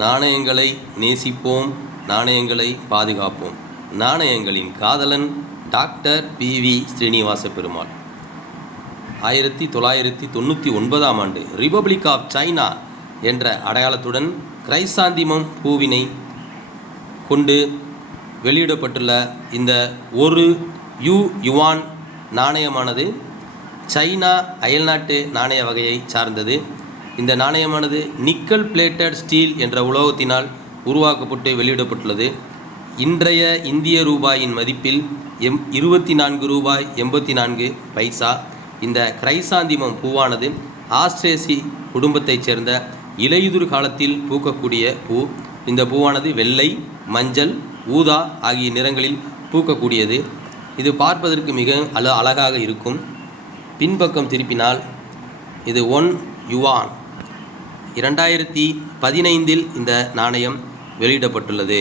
நாணயங்களை நேசிப்போம், நாணயங்களை பாதுகாப்போம். நாணயங்களின் காதலன் டாக்டர் பி.வி. ஸ்ரீனிவாச பெருமாள். 1999ஆம் ஆண்டு ரிபப்ளிக் ஆஃப் சைனா என்ற அடையாளத்துடன் கிரைசாந்திமம் பூவினை கொண்டு வெளியிடப்பட்டுள்ள இந்த ஒரு யுவான் நாணயமானது சைனா அயல்நாட்டு நாணய வகையை சார்ந்தது. இந்த நாணயமானது நிக்கல் பிளேட்டட் ஸ்டீல் என்ற உலோகத்தினால் உருவாக்கப்பட்டு வெளியிடப்பட்டுள்ளது. இன்றைய இந்திய ரூபாயின் மதிப்பில் 24 ரூபாய் 84 பைசா. இந்த கிரைசாந்திமம் பூவானது ஆஸ்ட்ரேசி குடும்பத்தைச் சேர்ந்த இலையுதிர் காலத்தில் பூக்கக்கூடிய பூ. இந்த பூவானது வெள்ளை, மஞ்சள், ஊதா ஆகிய நிறங்களில் பூக்கக்கூடியது. இது பார்ப்பதற்கு மிக அழகாக இருக்கும். பின்பக்கம் திருப்பினால் இது 1 யுவான். 2015இல் இந்த நாணயம் வெளியிடப்பட்டுள்ளது.